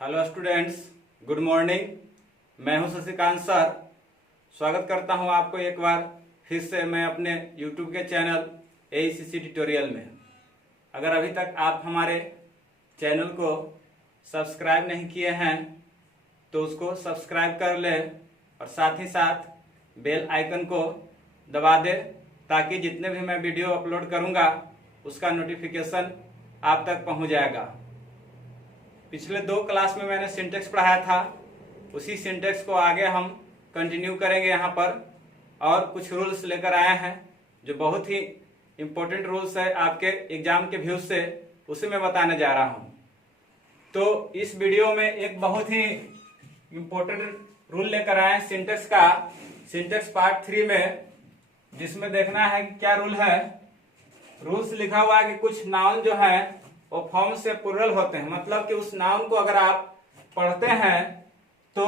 Hello students, good morning. मैं हूं Shashikant sir. स्वागत करता हूं आपको एक बार फिर से मैं अपने यूट्यूब के चैनल AECC ट्यूटोरियल में। अगर अभी तक आप हमारे चैनल को सब्सक्राइब नहीं किए हैं तो उसको सब्सक्राइब कर लें और साथ ही साथ बेल आइकन को दबा दें ताकि जितने भी मैं वीडियो अपलोड करूंगा उसका नोटिफिकेशन आप तक पहुंच जाएगा। पिछले 2 क्लास में मैंने सिंटेक्स पढ़ाया था, उसी सिंटेक्स को आगे हम कंटिन्यू करेंगे यहाँ पर और कुछ रूल्स लेकर आए हैं जो बहुत ही इम्पोर्टेंट रूल्स है आपके एग्जाम के व्यू से, उसे मैं बताने जा रहा हूँ। तो इस वीडियो में एक बहुत ही इम्पोर्टेंट रूल लेकर आए हैं सिंटेक्स का, सिंटेक्स पार्ट 3 में, जिसमें देखना है कि क्या रूल है। रूल्स लिखा हुआ है कि कुछ नाउन जो है वो फॉर्म से प्लुरल होते हैं, मतलब कि उस नाउन को अगर आप पढ़ते हैं तो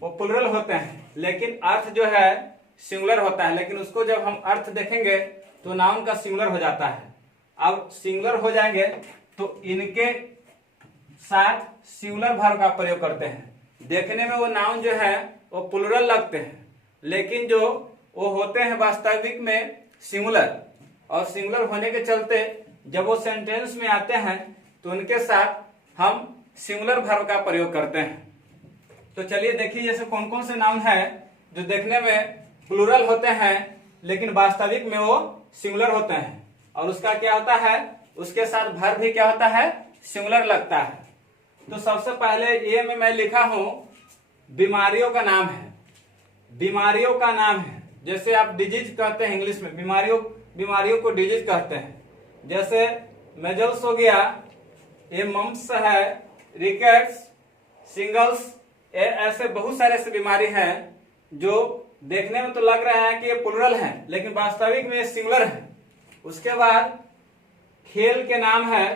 वो प्लुरल होते हैं लेकिन अर्थ जो है सिंगुलर होता है, लेकिन उसको जब हम अर्थ देखेंगे तो नाउन का सिंगुलर हो जाता है। अब सिंगुलर हो जाएंगे तो इनके साथ सिंगुलर वर्ब का प्रयोग करते हैं। देखने में वो नाउन जो है वो प्लुरल लगते हैं लेकिन जो वो होते हैं वास्तविक में सिंगुलर, और सिंगुलर होने के चलते जब वो सेंटेंस में आते हैं तो उनके साथ हम सिंगुलर वर्ब का प्रयोग करते हैं। तो चलिए देखिए, जैसे कौन कौन से नाउन है जो देखने में प्लुरल होते हैं लेकिन वास्तविक में वो सिंगुलर होते हैं, और उसका क्या होता है, उसके साथ वर्ब भी क्या होता है, सिंगुलर लगता है। तो सबसे पहले ये में मैं लिखा हूं बीमारियों का नाम है, बीमारियों का नाम है। जैसे आप डिजीज कहते हैं इंग्लिश में, बीमारियों को डिजीज कहते हैं। जैसे मेजल्स हो गया, ये मम्स है, रिकेट्स, सिंगल्स, ऐसे बहुत सारे ऐसे बीमारी हैं जो देखने में तो लग रहा है कि ये प्लुरल है लेकिन वास्तविक में ये सिंगुलर है। उसके बाद खेल के नाम है,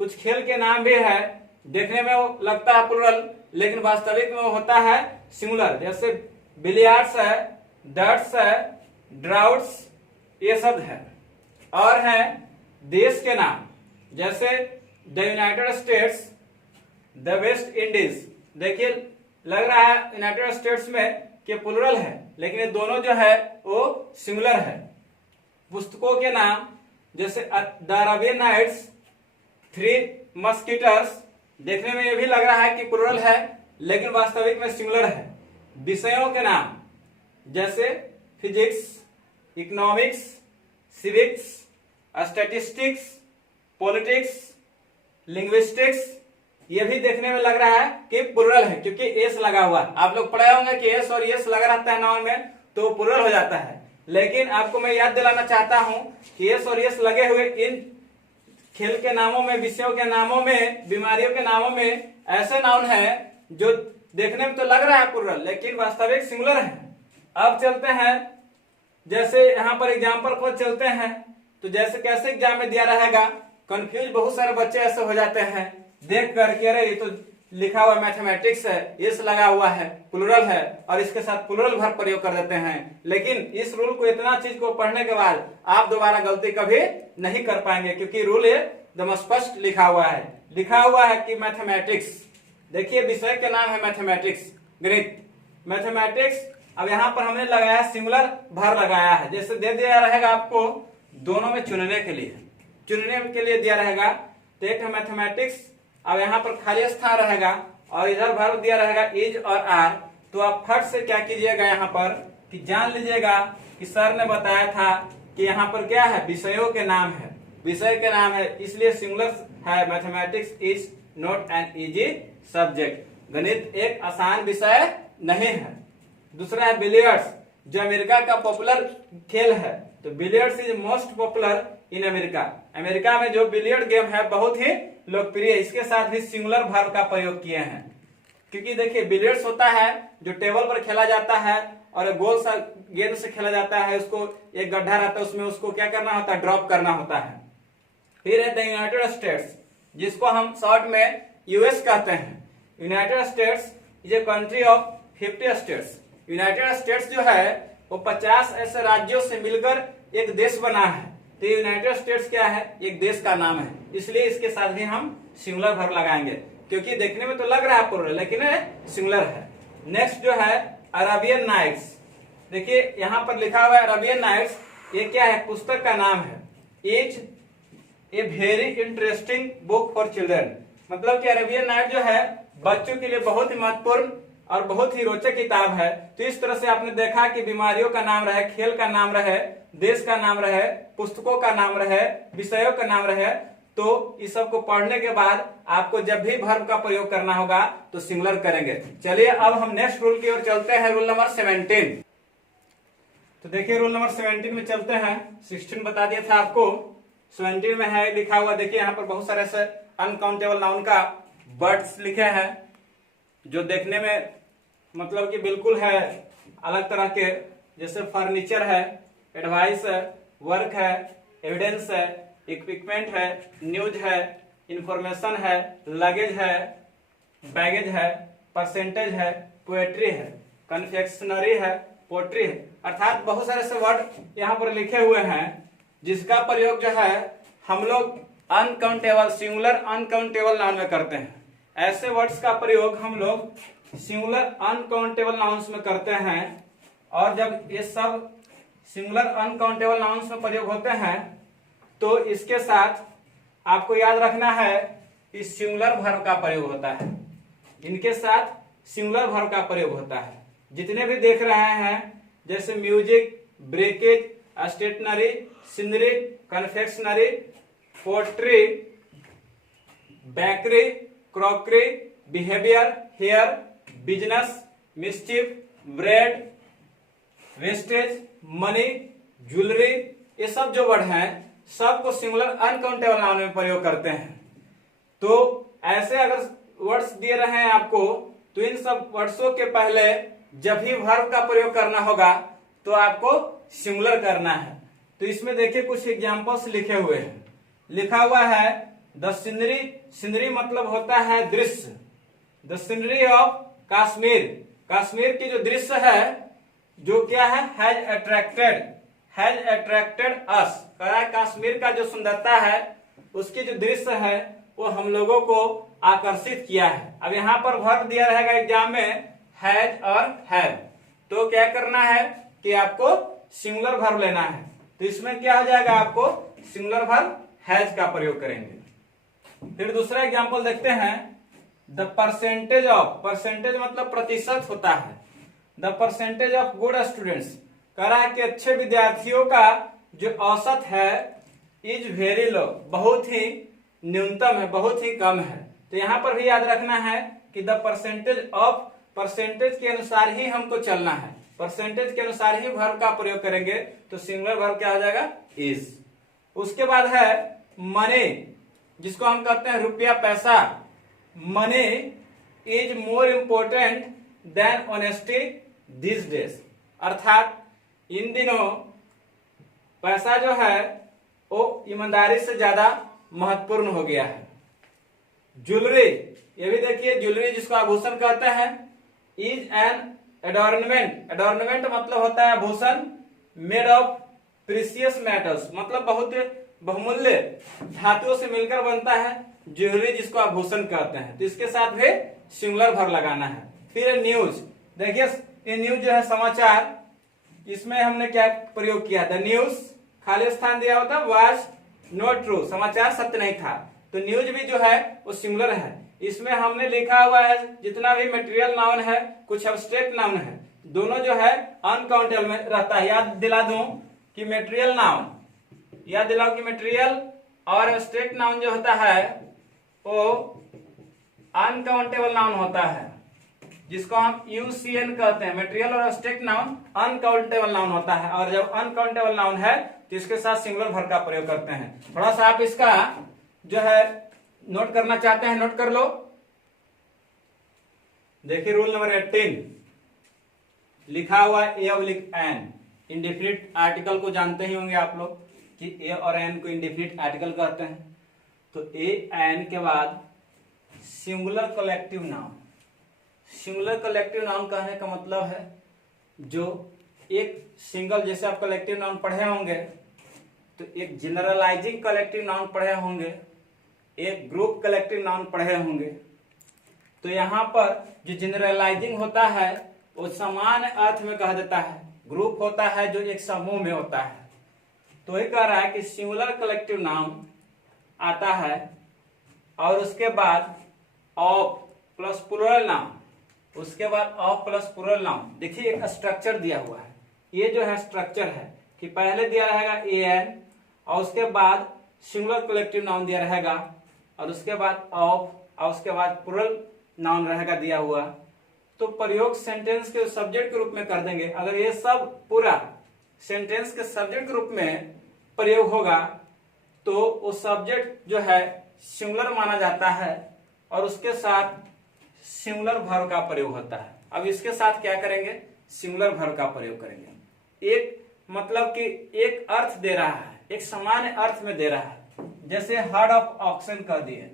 कुछ खेल के नाम भी है, देखने में वो लगता है प्लुरल लेकिन वास्तविक में वो होता है सिंगुलर। जैसे बिलियर्ड्स है, डर्ट्स है, ड्राउट्स, ये सब है। और है देश के नाम, जैसे the United states, the West Indies. देखिए लग रहा है यूनाइटेड स्टेट्स में कि प्लुरल है लेकिन ये दोनों जो है वो सिंगुलर है। पुस्तकों के नाम, जैसे द अरेबियन नाइट्स, 3 मस्कीटर्स, देखने में ये भी लग रहा है कि प्लुरल है लेकिन वास्तविक में सिंगुलर है। विषयों के नाम, जैसे physics, economics, civics, statistics, politics, linguistics, ये भी देखने में लग रहा है कि प्लुरल है क्योंकि एस लगा हुआ है। आप लोग पढ़े होंगे कि एस और यस लगा रहता है नाउन में तो प्लुरल हो जाता है, लेकिन आपको मैं याद दिलाना चाहता हूं कि एस और यस लगे हुए इन खेल के नामों में, विषयों के नामों में, बीमारियों के नामों में ऐसे नाउन है जो देखने में तो लग रहा है प्लुरल लेकिन वास्तविक सिंगुलर है। अब चलते हैं, जैसे यहाँ पर एग्जाम्पल पर चलते हैं तो जैसे कैसे एग्जाम में दिया रहेगा, कंफ्यूज बहुत सारे बच्चे ऐसे हो जाते हैं देख करके, अरे ये तो लिखा हुआ मैथमेटिक्स है, इस लगा हुआ है, प्लुरल है, और इसके साथ प्लुरल वर्ब प्रयोग कर देते हैं। लेकिन इस रूल को, इतना चीज को पढ़ने के बाद आप दोबारा गलती कभी नहीं कर पाएंगे क्योंकि रूल एकदम स्पष्ट लिखा हुआ है। लिखा हुआ है कि मैथमेटिक्स, देखिए विषय के नाम है मैथमेटिक्स, गणित, मैथमेटिक्स। अब यहाँ पर हमने लगाया सिंगुलर वर्ब लगाया है, जैसे दे दिया रहेगा आपको दोनों में चुनने के लिए दिया रहेगा, तो एक है मैथमेटिक्स। अब यहाँ पर खाली स्थान रहेगा और इधर वर्ब दिया रहेगा इज और आर। तो आप फट से क्या कीजिएगा यहाँ पर कि जान लीजिएगा कि सर ने बताया था कि यहाँ पर क्या है, विषयों के नाम है, विषय के नाम है इसलिए सिंगुलर है। Mathematics is not an easy subject, गणित एक आसान विषय नहीं है। दूसरा है बिलियर्ड्स, जो अमेरिका का पॉपुलर खेल है, तो billiards is most popular in America. America में जो बिलियर्ड गेम है बहुत ही लोकप्रिय, इसके साथ भी सिंगुलर वर्ब का प्रयोग किए हैं क्योंकि देखिए बिलियर्ड्स होता है जो टेबल पर खेला जाता है और गोल सा गेंद से खेला जाता है, उसको एक गड्ढा रहता है उसमें उसको क्या करना होता है, ड्रॉप करना होता है। फिर है द यूनाइटेड स्टेट्स, जिसको हम शॉर्ट में यूएस कहते हैं। United states is a country of 50 states. United states जो है वो 50 ऐसे राज्यों से मिलकर एक देश बना है। तो यूनाइटेड स्टेट्स क्या है, एक देश का नाम है, इसलिए इसके साथ भी हम सिंगुलर वर्ब लगाएंगे। क्योंकि देखने में तो लग रहा है प्लूरल लेकिन सिंगुलर है। नेक्स्ट जो है अरेबियन नाइट्स, देखिए यहां पर लिखा हुआ है अरेबियन नाइट्स, ये क्या है, पुस्तक का नाम है। Is a very interesting book for children, मतलब कि अरेबियन नाइट जो है बच्चों के लिए बहुत ही महत्वपूर्ण और बहुत ही रोचक किताब है। तो इस तरह से आपने देखा कि बीमारियों का नाम रहे, खेल का नाम रहे, देश का नाम रहे, पुस्तकों का नाम रहे, विषयों का नाम रहे, तो इस सब को पढ़ने के बाद आपको जब भी वर्ब का प्रयोग करना होगा तो सिंगुलर करेंगे। चलिए अब हम नेक्स्ट रूल की ओर चलते हैं, रूल नंबर 17। तो देखिए रूल नंबर 17 में चलते हैं। 16 बता दिया था आपको, 17 में है लिखा हुआ, देखिए यहाँ पर बहुत सारे ऐसे अनकाउंटेबल नाउन का वर्ड्स लिखे हैं जो देखने में मतलब कि बिल्कुल है अलग तरह के, जैसे फर्नीचर है, एडवाइस है, वर्क है, एविडेंस है, इक्विपमेंट है, न्यूज है, इंफॉर्मेशन है, लगेज है, बैगेज है, परसेंटेज है, पोएट्री है, कन्फेक्शनरी है, पोट्री है। अर्थात बहुत सारे ऐसे वर्ड यहाँ पर लिखे हुए हैं जिसका प्रयोग जो है हम लोग अनकाउंटेबल, सिंगुलर अनकाउंटेबल नाउन में करते हैं। ऐसे वर्ड्स का प्रयोग हम लोग सिंगुलर अनकाउंटेबल नाउन्स में करते हैं, और जब ये सब सिंगुलर अनकाउंटेबल नाउन्स में प्रयोग होते हैं तो इसके साथ आपको याद रखना है इस सिंगुलर वर्ब का प्रयोग होता है, इनके साथ सिंगुलर वर्ब का प्रयोग होता है। जितने भी देख रहे हैं जैसे music, breakage, stationery, scenery, confectionery, pottery, bakery, crockery, behaviour, hair, business, mischief, bread, wastage, money, jewellery, ये सब जो वर्ड हैं सबको सिंगुलर अनकाउंटेबल नाउन में प्रयोग करते हैं। तो ऐसे अगर वर्ड्स दिए रहे हैं आपको तो इन सब वर्ड्सों के पहले जब भी वर्ब का प्रयोग करना होगा तो आपको सिंगुलर करना है। तो इसमें देखिए कुछ एग्जांपल्स लिखे हुए हैं। लिखा हुआ है द सीनरी, सीनरी मतलब होता है दृश्य। The scenery of Kashmir, Kashmir की जो दृश्य है जो क्या है, हैज अट्रैक्टेड अस, कश्मीर का जो सुंदरता है उसकी जो दृश्य है वो हम लोगों को आकर्षित किया है। अब यहाँ पर वर्ब दिया रहेगा एग्जाम में हैज और हैव, तो क्या करना है कि आपको सिंगुलर वर्ब लेना है। तो इसमें क्या हो जाएगा, आपको सिंगुलर वर्ब हैज का प्रयोग करेंगे। फिर दूसरा एग्जांपल देखते हैं, द परसेंटेज ऑफ, परसेंटेज मतलब प्रतिशत होता है, the percentage of good students, कह रहा है कि अच्छे विद्यार्थियों का जो औसत है इज वेरी लो, बहुत ही न्यूनतम है, बहुत ही कम है। तो यहां पर भी याद रखना है कि द परसेंटेज ऑफ, परसेंटेज के अनुसार ही हमको चलना है, परसेंटेज के अनुसार ही वर्ब का प्रयोग करेंगे। तो सिंगुलर वर्ब क्या हो जाएगा, इज। उसके बाद है मनी, जिसको हम कहते हैं रुपया, पैसा। Money is more important than honesty this days, अर्थात इन दिनों पैसा जो है वो ईमानदारी से ज्यादा महत्वपूर्ण हो गया है। ज्वेलरी, ये भी देखिए ज्वेलरी जिसको आभूषण कहते हैं, इज एन एडॉर्नमेंट, एडॉर्नमेंट मतलब होता है आभूषण, मेड ऑफ प्रीशियस मेटल्स मतलब बहुत बहुमूल्य धातुओं से मिलकर बनता है ज्वेलरी, जिसको आभूषण कहते हैं। तो इसके साथ भी सिंगुलर वर्ब लगाना है। फिर न्यूज, देखिए ये न्यूज जो है समाचार, इसमें हमने क्या प्रयोग किया था, न्यूज खाली स्थान दिया होता वाज नॉट ट्रू, समाचार सत्य नहीं था। तो न्यूज भी जो है वो सिंगुलर है। इसमें हमने लिखा हुआ है जितना भी मटेरियल नाउन है, कुछ एब्स्ट्रैक्ट नाउन है, दोनों जो है अनकाउंटेबल में रहता है। याद दिला दूं कि मटेरियल नाउन, याद दिलाओ कि मटेरियल और एब्स्ट्रैक्ट नाउन जो होता है वो अनकाउंटेबल नाउन होता है, जिसको हम यूसीएन कहते हैं। मटेरियल और एब्स्ट्रैक्ट नाउन अनकाउंटेबल नाउन होता है, और जब अनकाउंटेबल नाउन है तो इसके साथ सिंगुलर वर्ब का प्रयोग करते हैं। थोड़ा सा आप इसका जो है नोट करना चाहते हैं, नोट कर लो। देखिए रूल नंबर 18 लिखा हुआ a oblique an, indefinite article को जानते ही होंगे आप लोग कि ए और एन को इंडेफिनिट आर्टिकल कहते हैं। तो ए एन के बाद singular collective noun, singular collective noun कहने का मतलब है जो एक सिंगल, जैसे आप कलेक्टिव नाउन पढ़े होंगे तो एक जनरलाइजिंग कलेक्टिव नाउन पढ़े होंगे, एक ग्रुप कलेक्टिव नाउन पढ़े होंगे, तो यहाँ पर जो जनरलाइजिंग होता है वो सामान्य अर्थ में कह देता है। ग्रुप होता है जो एक समूह में होता है। तो ये कह रहा है कि सिंगुलर कलेक्टिव नाउन आता है और उसके बाद ऑफ प्लस प्लूरल नाउन, उसके बाद ऑफ प्लस प्लूरल नाउन। देखिए एक स्ट्रक्चर दिया हुआ है, ये जो है स्ट्रक्चर है कि पहले दिया रहेगा एन और उसके बाद सिंगुलर कलेक्टिव नाउन दिया रहेगा और उसके बाद ऑफ और उसके बाद प्लूरल नाउन रहेगा दिया हुआ। तो प्रयोग सेंटेंस के सब्जेक्ट के रूप में कर देंगे। अगर ये सब पूरा सेंटेंस के सब्जेक्ट के रूप में प्रयोग होगा तो वो सब्जेक्ट जो है सिंगुलर माना जाता है और उसके साथ सिंगुलर वर्ब का प्रयोग होता है। अब इसके साथ क्या करेंगे, सिंगुलर वर्ब का प्रयोग करेंगे। एक मतलब कि एक अर्थ दे रहा है, एक सामान्य अर्थ में दे रहा है। जैसे हार्ड ऑफ ऑक्सन कर दिए,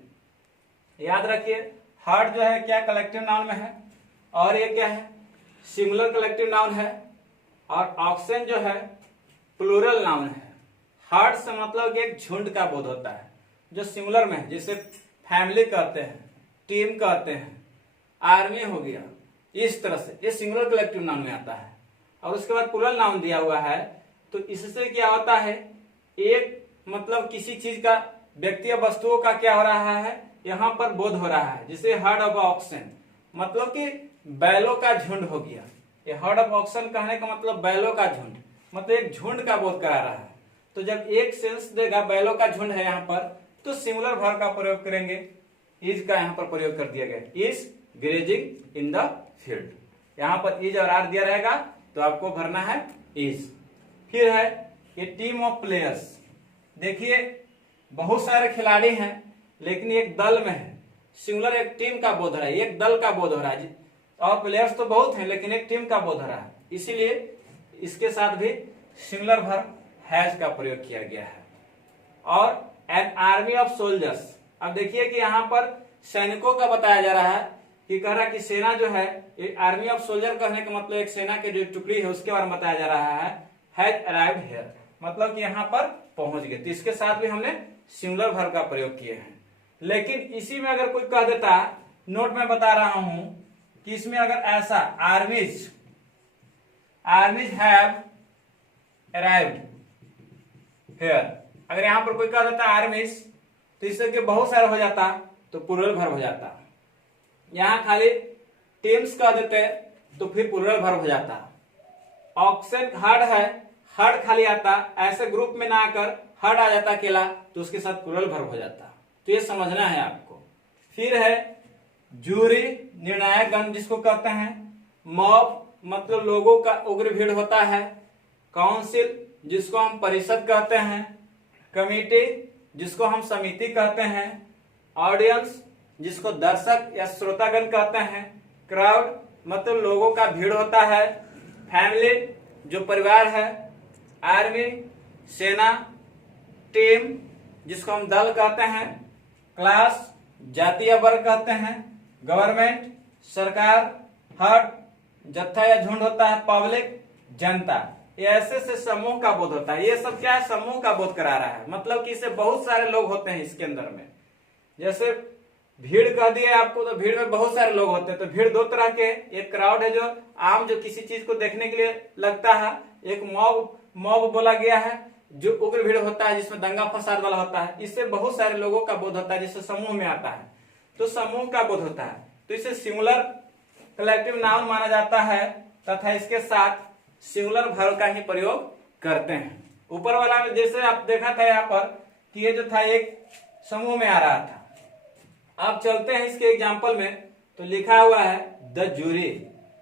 याद रखिए हार्ड जो है क्या कलेक्टिव नाउन में है और ये क्या है सिंगुलर कलेक्टिव नाउन है और ऑक्सन जो है प्लूरल नाउन है। हार्ड से मतलब कि एक झुंड का बोध होता है जो सिंगुलर में है, जिसे फैमिली कहते हैं, टीम कहते हैं, आर्मी हो गया, इस तरह से ये सिंगुलर कलेक्टिव नाउन में आता है। और उसके बाद प्लूरल नाउन दिया हुआ है तो इससे क्या होता है, एक मतलब किसी चीज का व्यक्ति या वस्तुओं का क्या हो रहा है यहाँ पर बोध हो रहा है। जिसे हर्ड ऑफ ऑक्सन मतलब कि बैलों का झुंड हो गया। ये हर्ड ऑफ ऑक्सन कहने का मतलब बैलों का झुंड, मतलब एक झुंड का बोध करा रहा है। तो जब एक सेंस देगा बैलों का झुंड है यहाँ पर तो सिंगुलर वर्ब का प्रयोग करेंगे। इज का यहाँ पर प्रयोग कर दिया गया, is grazing in the field. यहाँ पर इज और आर दिया रहेगा तो आपको भरना है इज। फिर है ये टीम ऑफ प्लेयर्स। देखिए बहुत सारे खिलाड़ी हैं लेकिन एक दल में है, सिंगुलर एक टीम का बोध हो रहा है, एक दल का बोध हो रहा है। और प्लेयर्स तो बहुत हैं लेकिन एक टीम का बोध हो रहा है, इसीलिए इसके साथ भी सिंगुलर वर्ब हैज का प्रयोग किया गया है। और एन आर्मी ऑफ सोल्जर्स, अब देखिए कि यहाँ पर सैनिकों का बताया जा रहा है कि कह रहा है कि सेना जो है, आर्मी ऑफ सोल्जर कहने का मतलब एक सेना के जो टुकड़ी है उसके बारे में बताया जा रहा है। हैज अराइव्ड हियर मतलब कि यहाँ पर पहुंच गए। तो इसके साथ भी हमने सिंगुलर वर्ब का प्रयोग किए हैं। लेकिन इसी में अगर कोई कह देता, नोट में बता रहा हूं कि इसमें अगर ऐसा आर्मीज हैव अराइव्ड हियर, अगर यहां पर कोई कह देता आर्मीज तो इससे कि बहुत सारा हो जाता तो प्लूरल वर्ब हो जाता। यहां खाली टीम्स कह देते तो फिर प्लूरल वर्ब हो जाता। ऑक्सन हार्ड है, हार्ड खाली आता, ऐसे ग्रुप में ना आकर हार्ड आ जाता अकेला तो उसके साथ प्लूरल वर्ब हो जाता। तो ये समझना है आपको। फिर है जूरी निर्णायक गण जिसको कहते हैं, मॉब मतलब लोगों का उग्र भीड़ होता है, काउंसिल जिसको हम परिषद कहते हैं, कमिटी जिसको हम समिति कहते हैं, ऑडियंस जिसको दर्शक या श्रोतागण कहते हैं, क्राउड मतलब लोगों का भीड़ होता है, फैमिली जो परिवार है, आर्मी सेना, टीम जिसको हम दल कहते हैं, क्लास जाति या वर्ग कहते हैं, गवर्नमेंट सरकार, हर्ड जत्था या झुंड होता है, पब्लिक जनता। ये ऐसे से समूह का बोध होता है। ये सब क्या है, समूह का बोध करा रहा है, मतलब कि इससे बहुत सारे लोग होते हैं इसके अंदर में। जैसे भीड़ कह दिए आपको तो भीड़ में बहुत सारे लोग होते हैं। तो भीड़ दो तरह के, एक क्राउड है जो आम जो किसी चीज को देखने के लिए लगता है, एक मॉब बोला गया है जो उग्र भीड़ होता है जिसमें दंगा फसाद वाला होता है। इससे बहुत सारे लोगों का बोध होता है जिससे समूह में आता है, तो समूह का बोध होता है। तो इसे सिंगुलर कलेक्टिव नाउन माना जाता है तथा इसके साथ सिंगुलर वर्ब का ही प्रयोग करते हैं। ऊपर वाला में जैसे आप देखा था यहाँ पर कि ये जो था एक समूह में आ रहा था। अब चलते हैं इसके एग्जाम्पल में। तो लिखा हुआ है द जूरी।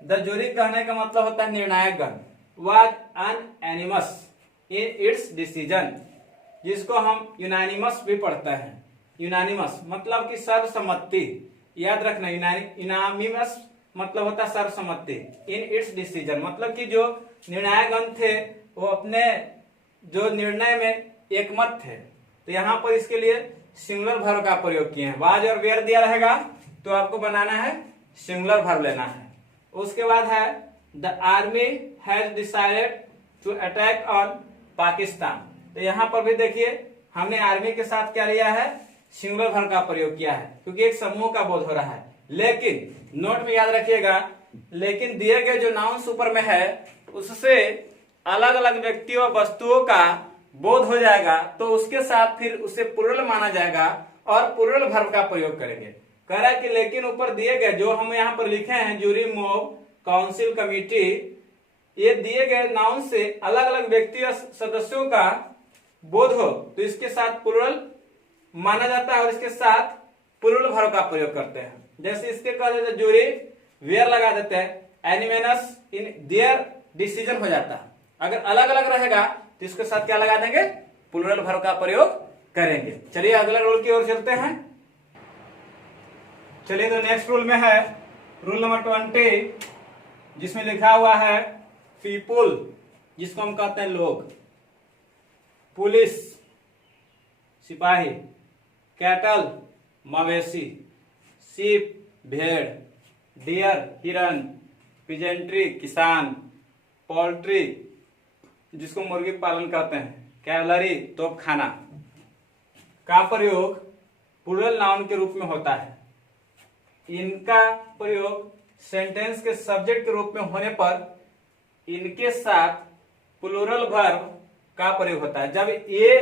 द जूरी कहने का मतलब होता है निर्णायक गण। वाज अनएनिमस इन इट्स डिसीजन, जिसको हम यूनानिमस भी पढ़ते हैं। यूनानिमस मतलब कि सर्वसम्मति, याद रखना। यूनानिमस मतलब होता है सर्वसम्मति। इन इट्स डिसीजन मतलब कि जो निर्णायक गण थे वो अपने जो निर्णय में एकमत थे। तो यहाँ पर इसके लिए सिंगुलर वर्ब का प्रयोग किए हैं। वाज और वेयर दिया रहेगा तो आपको बनाना है सिंगुलर वर्ब लेना है। उसके बाद है the army has decided to attack on Pakistan. तो यहाँ पर भी देखिए हमने आर्मी के साथ क्या लिया है, सिंगुलर वर्ब का प्रयोग किया है क्योंकि एक समूह का बोध हो रहा है। लेकिन नोट में याद रखिएगा, लेकिन दिए गए जो नाउन्स ऊपर में है उससे अलग अलग व्यक्तियों वस्तुओं का बोध हो जाएगा तो उसके साथ फिर उसे प्लूरल माना जाएगा और प्लूरल वर्ब का प्रयोग करेंगे। कह रहा है कि लेकिन ऊपर दिए गए जो हम यहाँ पर लिखे हैं जूरी, मॉब, काउंसिल, कमिटी, ये दिए गए नाउन से अलग अलग व्यक्ति और सदस्यों का बोध हो तो इसके साथ प्लूरल माना जाता है और इसके साथ प्लूरल वर्ब का प्रयोग करते हैं। जैसे इसके कह देते हैं जूरी, वेयर लगा देते हैं, एनिमेनस, इन देयर डिसीजन हो जाता है। अगर अलग अलग रहेगा तो इसके साथ क्या लगा देंगे, प्लूरल वर्ब का प्रयोग करेंगे। चलिए अगला रूल की ओर चलते हैं। चलिए तो नेक्स्ट रूल में है रूल नंबर 20, जिसमें लिखा हुआ है पीपुल, जिसको हम कहते हैं लोग, पुलिस सिपाही, कैटल मवेशी, सीप भेड़, डियर हिरन, पिजेंट्री किसान, पोल्ट्री जिसको मुर्गी पालन कहते हैं, कैवलरी तोपखाना का प्रयोग प्लूरल नाउन के रूप में होता है। इनका प्रयोग सेंटेंस के सब्जेक्ट के रूप में होने पर इनके साथ प्लूरल वर्ब का प्रयोग होता है। जब ये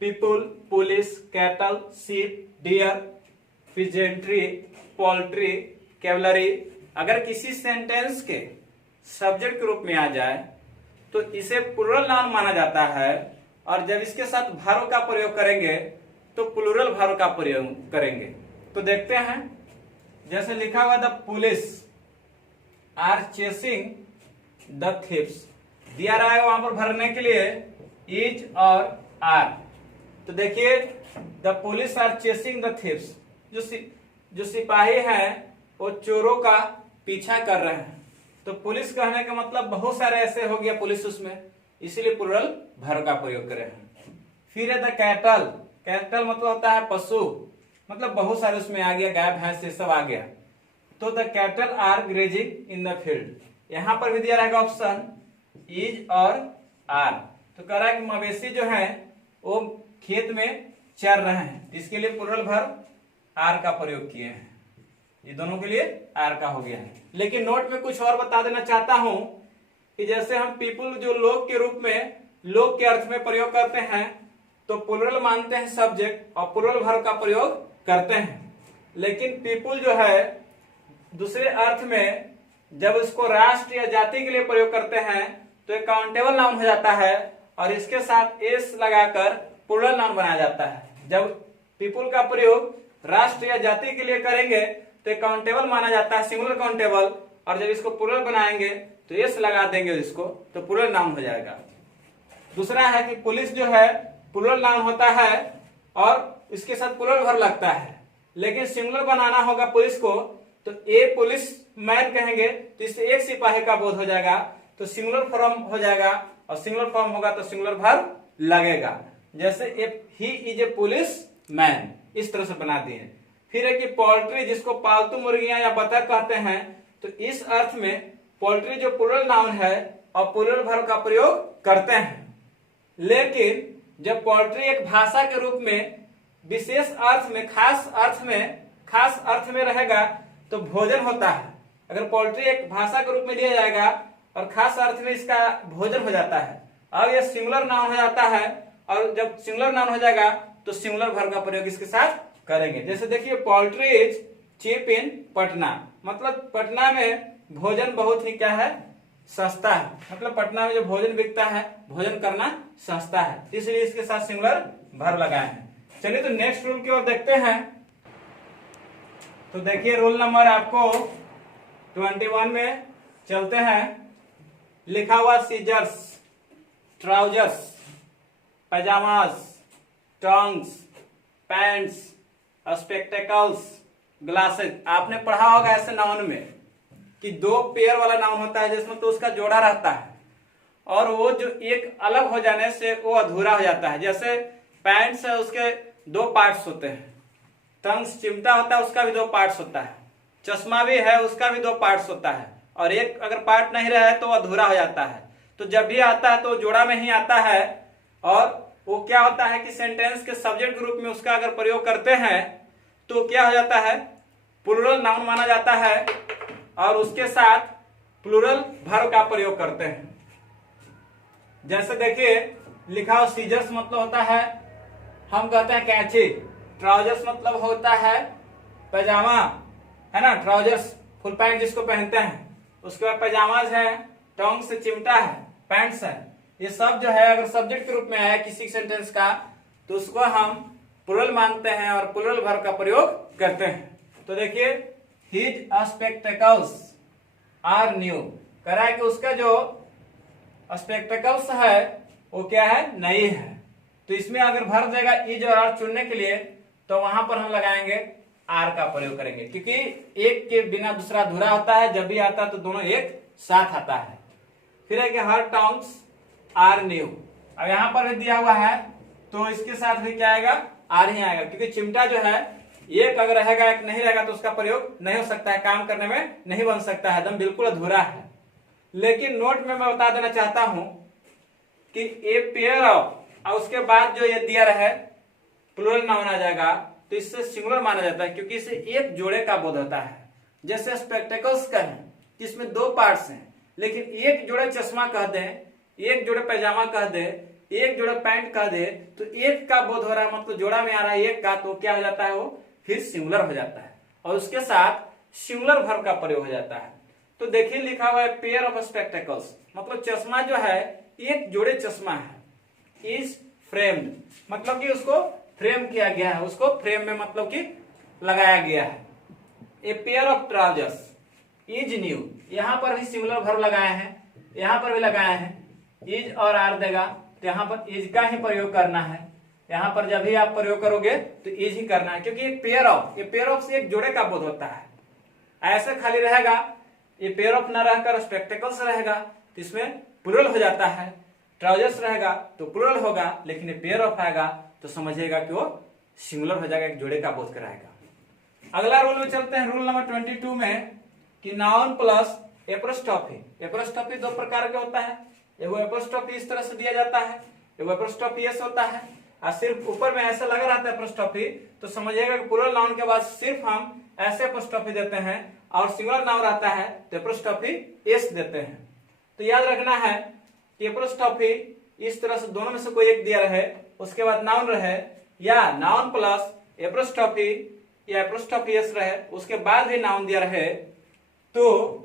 पीपुल, पुलिस, कैटल, सीप, डियर, पिजेंट्री, पोल्ट्री, कैवलरी अगर किसी सेंटेंस के सब्जेक्ट के रूप में आ जाए तो इसे प्लूरल नाउन माना जाता है और जब इसके साथ वर्ब का प्रयोग करेंगे तो प्लूरल वर्ब का प्रयोग करेंगे। तो देखते हैं, जैसे लिखा हुआ the police are chasing the thieves, दिया रहा है वहां पर भरने के लिए इज और आर। तो देखिए the police are chasing the thieves, जो सिपाही हैं वो चोरों का पीछा कर रहे हैं। तो पुलिस कहने का मतलब बहुत सारे ऐसे हो गया पुलिस उसमें, इसीलिए प्लूरल वर्ब का प्रयोग करे हैं। फिर है द कैटल, कैटल मतलब होता है पशु, मतलब बहुत सारे उसमें आ गया, गाय भैंस ये सब आ गया। तो the cattle are grazing in the field, यहां पर भी दिया रहेगा ऑप्शन इज और आर। तो कह रहा है कि मवेशी जो है वो खेत में चर रहे हैं, इसके लिए प्लूरल वर्ब आर का प्रयोग किए हैं। ये दोनों के लिए आर का हो गया है। लेकिन नोट में कुछ और बता देना चाहता हूं कि जैसे हम पीपुल जो लोग के रूप में, लोग के अर्थ में प्रयोग करते हैं तो प्लूरल मानते हैं सब्जेक्ट और प्लूरल वर्ब का प्रयोग करते हैं। लेकिन पीपुल जो है दूसरे अर्थ में जब इसको राष्ट्र या जाति के लिए प्रयोग करते हैं तो एक काउंटेबल नाउन हो जाता है और इसके साथ एस लगाकर प्लूरल नाउन बनाया जाता है। जब पीपुल का प्रयोग राष्ट्र या जाति के लिए करेंगे तो एक काउंटेबल माना जाता है, सिंगुलर काउंटेबल, और जब इसको प्लूरल बनाएंगे तो एस लगा देंगे इसको तो प्लूरल नाउन हो जाएगा। दूसरा है कि पुलिस जो है प्लूरल नाउन होता है और इसके साथ प्लूरल वर्ब लगता है, लेकिन सिंगुलर बनाना होगा पुलिस को तो ए पुलिस मैन कहेंगे तो इससे एक सिपाही का बोध हो जाएगा तो सिंगुलर फॉर्म हो जाएगा और सिंगुलर फॉर्म होगा तो सिंगुलर वर्ब लगेगा। जैसे he is a police man, इस तरह से बना दिए। फिर है कि पोल्ट्री जिसको पालतू मुर्गियां या बतख कहते हैं तो इस अर्थ में पोल्ट्री जो प्लूरल नाउन है और प्लूरल वर्ब का प्रयोग करते हैं। लेकिन जब पोल्ट्री एक भाषा के रूप में विशेष अर्थ में, खास अर्थ में रहेगा तो भोजन होता है। अगर पोल्ट्री एक भाषा के रूप में लिया जाएगा और खास अर्थ में इसका भोजन हो जाता है, अब यह सिंगुलर नाउन हो जाता है और जब सिंगुलर नाउन हो जाएगा तो सिंगुलर वर्ब का प्रयोग इसके साथ करेंगे। जैसे देखिए poultry is cheap in Patna, मतलब पटना में भोजन बहुत ही क्या है, सस्ता है। मतलब पटना में जो भोजन बिकता है, भोजन करना सस्ता है, इसलिए इसके साथ सिंगुलर वर्ब लगाए हैं। चलिए तो नेक्स्ट रूल की ओर देखते हैं। तो देखिए रूल नंबर आपको 21 में चलते हैं। लिखा हुआ scissors, trousers, pyjamas, tongs, pants, spectacles, glasses. आपने पढ़ा होगा ऐसे नाउन में कि दो पेयर वाला नाउन होता है जिसमें तो उसका जोड़ा रहता है और वो जो एक अलग हो जाने से वो अधूरा हो जाता है। जैसे पैंट्स है उसके दो पार्ट्स होते हैं, टंग्स चिमटा होता है उसका भी दो पार्ट्स होता है, चश्मा भी है उसका भी दो पार्ट्स होता है और एक अगर पार्ट नहीं रहे तो अधूरा हो जाता है। तो जब भी आता है तो जोड़ा में ही आता है और वो क्या होता है कि सेंटेंस के सब्जेक्ट के रूप में उसका अगर प्रयोग करते हैं तो क्या हो जाता है, प्लूरल नाउन माना जाता है और उसके साथ प्लूरल वर्ब का प्रयोग करते हैं। जैसे देखिए लिखा हो सीजर्स मतलब होता है, हम कहते हैं कैंची। ट्राउजर्स मतलब होता है पैजामा, है ना, ट्राउजर्स फुल पैंट जिसको पहनते हैं। उसके बाद पैजामाज है, टोंग से चिमटा है, पैंट्स है। ये सब जो है अगर सब्जेक्ट के रूप में आया किसी सेंटेंस का तो उसको हम प्लूरल मानते हैं और प्लूरल वर्ब का प्रयोग करते हैं। तो देखिए हिज स्पेक्टेकल्स आर न्यू, कह रहा है कि उसका जो स्पेक्टेकल्स है वो क्या है, नई है। तो इसमें अगर भर देगा इज और आर चुनने के लिए तो वहां पर हम लगाएंगे आर का प्रयोग करेंगे, क्योंकि एक के बिना दूसरा अधूरा होता है, जब भी आता है तो दोनों एक साथ आता है। फिर है कि हर टर्म्स आर न्यू। अब यहां पर भी दिया हुआ है तो इसके साथ भी क्या आएगा, आर ही आएगा, क्योंकि चिमटा जो है एक अगर रहेगा एक नहीं रहेगा तो उसका प्रयोग नहीं हो सकता है, काम करने में नहीं बन सकता है, एकदम बिल्कुल अधूरा है। लेकिन नोट में मैं बता देना चाहता हूं कि ए पेयर ऑफ और उसके बाद जो ये दिया रहे प्लूरल नाउन आ जाएगा तो इससे सिंगुलर माना जाता है, क्योंकि इससे एक जोड़े का बोध होता है। जैसे स्पेक्टेकल्स का है जिसमें दो पार्ट्स हैं, लेकिन एक जोड़े चश्मा कह दे, एक जोड़े पैजामा कह दे, एक जोड़े पैंट कह दे तो एक का बोध हो रहा है, मतलब जोड़ा में आ रहा है एक का, तो क्या हो जाता है वो फिर सिंगुलर हो जाता है और उसके साथ सिंगुलर वर्ब का प्रयोग हो जाता है। तो देखिए लिखा हुआ है पेयर ऑफ स्पेक्टेकल्स, मतलब चश्मा जो है एक जोड़े चश्मा है। इज फ्रेम्ड मतलब कि उसको फ्रेम किया गया है, उसको फ्रेम में मतलब कि लगाया गया है। A pair of trousers is new, यहां पर भी सिंगुलर वर्ब लगाए हैं, यहां पर भी लगाए हैं। इज और आर देगा तो यहां पर इज का ही प्रयोग करना है। यहां पर जब भी आप प्रयोग करोगे तो इज ही करना है, क्योंकि एक पेयर ऑफ, ये पेयर ऑफ से एक जोड़े का बोध होता है। ऐसे खाली रहेगा, ये पेयर ऑफ ना रहकर स्पेक्टेकल्स रहेगा तो इसमें प्लूरल हो जाता है। ट्राउजर्स रहेगा तो प्लूरल होगा, लेकिन ये पेयर ऑफ आएगा तो समझिएगा कि वो सिंगुलर हो जाएगा, एक जोड़े का बोध कराएगा। अगला रूल में चलते हैं, रूल नंबर 22 में कि नाउन प्लस एपोस्ट्रोफी। एपोस्ट्रोफी दो प्रकार के होता है, एगो एपोस्ट्रोफी इस तरह से दिया जाता है, एगो एपोस्ट्रोफी ऐसे होता है और सिर्फ ऊपर में ऐसा लगा रहता है एपोस्ट्रोफी, तो समझिएगा कि प्लूरल नाउन के बाद सिर्फ हम ऐसे एपोस्ट्रोफी देते हैं और सिंगुलर नाउन रहता है तो एपोस्ट्रोफी एस देते हैं। तो याद रखना है कि एपोस्ट्रोफी इस तरह से दोनों में से कोई एक दिया रहे, उसके बाद नाउन रहे, या नाउन प्लस एपोस्ट्रोफी या एपोस्ट्रोफी एस रहे, उसके बाद भी नाउन दिया रहे, तो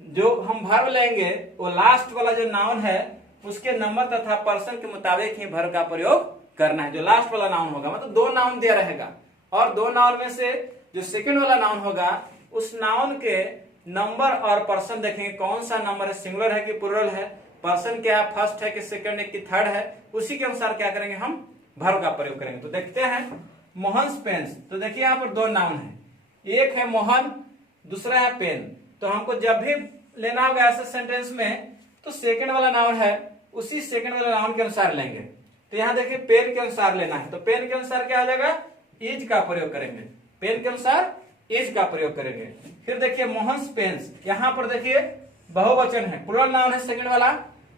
जो हम वर्ब लेंगे वो लास्ट वाला जो नाउन है उसके नंबर तथा पर्सन के मुताबिक ही वर्ब का प्रयोग करना है। जो लास्ट वाला नाउन होगा, मतलब दो नाउन दिया रहेगा और दो नाउन में से जो सेकंड वाला नाउन होगा उस नाउन के नंबर और पर्सन देखेंगे कौन सा नंबर है, सिंगुलर है कि प्लूरल है, पर्सन क्या है, फर्स्ट है कि सेकंड है कि थर्ड है, उसी के अनुसार क्या करेंगे हम वर्ब का प्रयोग करेंगे। तो देखते हैं मोहन पेन्स, तो देखिए यहाँ पर दो नाउन है, एक है मोहन दूसरा है पेन। तो हमको जब भी लेना होगा ऐसे सेंटेंस में तो सेकंड वाला नाउन है उसी सेकंड वाले नाउन के अनुसार लेंगे। तो यहाँ देखिए पेन के अनुसार लेना है, तो पेन के अनुसार क्या हो जाएगा, इज का प्रयोग करेंगे, पेन के अनुसार इज का प्रयोग करेंगे। फिर देखिए मोहन पेन्स, यहाँ पर देखिए बहुवचन है, प्लूरल नाउन है सेकंड वाला,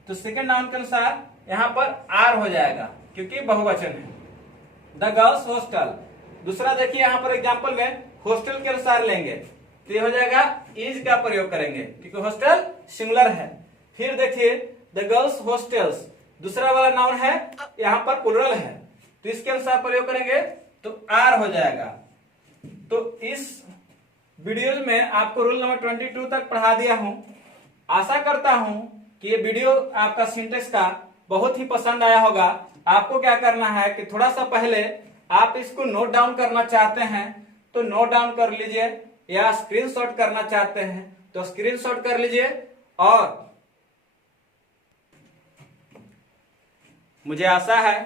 तो सेकंड नाउन के अनुसार यहाँ पर आर हो जाएगा क्योंकि बहुवचन है। द गर्ल्स हॉस्टल, दूसरा देखिए यहाँ पर एग्जाम्पल में हॉस्टल के अनुसार लेंगे तो ये हो जाएगा इज का प्रयोग करेंगे क्योंकि हॉस्टल सिंगुलर है। फिर देखिए द गर्ल्स हॉस्टल्स, दूसरा वाला नाउन है, यहाँ पर प्लूरल है तो इसके अनुसार प्रयोग करेंगे तो आर हो जाएगा। तो इस वीडियो में आपको रूल नंबर 22 तक पढ़ा दिया हूं। आशा करता हूं कि ये वीडियो आपका सिंटेक्स का बहुत ही पसंद आया होगा। आपको क्या करना है कि थोड़ा सा पहले आप इसको नोट डाउन करना चाहते हैं तो नोट डाउन कर लीजिए, या स्क्रीनशॉट करना चाहते हैं तो स्क्रीनशॉट कर लीजिए। और मुझे आशा है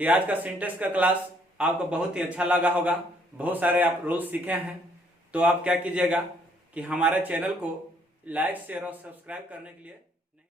कि आज का सिंटेक्स का क्लास आपको बहुत ही अच्छा लगा होगा, बहुत सारे आप रूल्स सीखे हैं। तो आप क्या कीजिएगा कि हमारे चैनल को लाइक शेयर और सब्सक्राइब करने के लिए